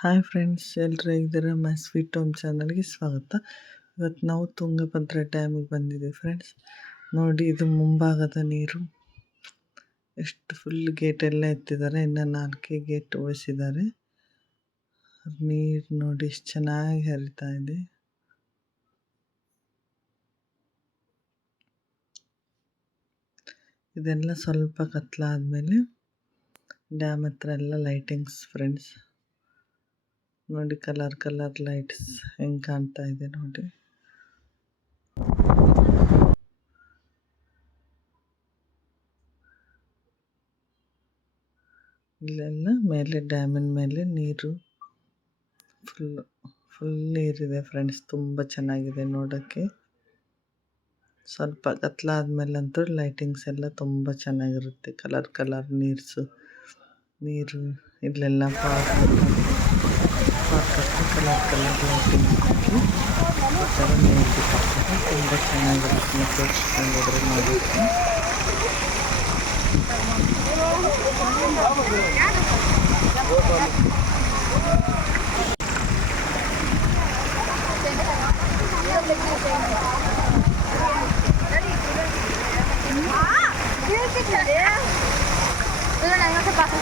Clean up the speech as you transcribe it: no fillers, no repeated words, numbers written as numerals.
Hi friends, ಎಲ್ಲರೂ ಹೇಗಿದ್ದೀರಾ? My sweet home ಚಾನಲ್ಗೆ ಸ್ವಾಗತ. ಇವತ್ತು ನಾವು ತುಂಗಭದ್ರಾ ಡ್ಯಾಮಿಗೆ ಬಂದಿದ್ದೀವಿ ಫ್ರೆಂಡ್ಸ್. ನೋಡಿ, ಇದು ಮುಂಭಾಗದ ನೀರು. ಎಷ್ಟು ಫುಲ್ ಗೇಟ್ ಎಲ್ಲ ಎತ್ತಿದ್ದಾರೆ, ಇನ್ನು 4 ಗೇಟ್ ಉಳಿಸಿದ್ದಾರೆ. ನೀರು ನೋಡಿ ಎಷ್ಟು ಚೆನ್ನಾಗಿ ಹರಿತಾ ಇದೆ. ಇದೆಲ್ಲ ಸ್ವಲ್ಪ ಕತ್ಲಾದ್ಮೇಲೆ ಡ್ಯಾಮ್ ಹತ್ರ ಎಲ್ಲ ಲೈಟಿಂಗ್ಸ್ ಫ್ರೆಂಡ್ಸ್. ನೋಡಿ, ಕಲರ್ ಲೈಟ್ಸ್ ಹೆಂಗೆ ಕಾಣ್ತಾ ಇದೆ ನೋಡಿ. ಇಲ್ಲೆಲ್ಲ ಮೇಲೆ ಡ್ಯಾಮಿನ ಮೇಲೆ ನೀರು ಫುಲ್ ನೀರಿದೆ ಫ್ರೆಂಡ್ಸ್. ತುಂಬ ಚೆನ್ನಾಗಿದೆ ನೋಡೋಕ್ಕೆ. ಸ್ವಲ್ಪ ಕತ್ಲಾದ್ಮೇಲಂತೂ ಲೈಟಿಂಗ್ಸ್ ಎಲ್ಲ ತುಂಬ ಚೆನ್ನಾಗಿರುತ್ತೆ. ಕಲರ್ ನೀರು ಇಲ್ಲೆಲ್ಲ ಪಾರ್ಕ್ ಕಲರ್ ಲೈಟಿಂಗ್ಸ್ ಹಾಕಿ ಈ ಥರ ನೀರು ಬಿಟ್ಟಿರ್ತಾರೆ. ತುಂಬ ಚೆನ್ನಾಗಿರುತ್ತೆ. ತೋರಿಸ್ಕೊಂಡಿದ್ರೆ ನೋಡೋಕ್ಕೆ. Itu nangis sepatu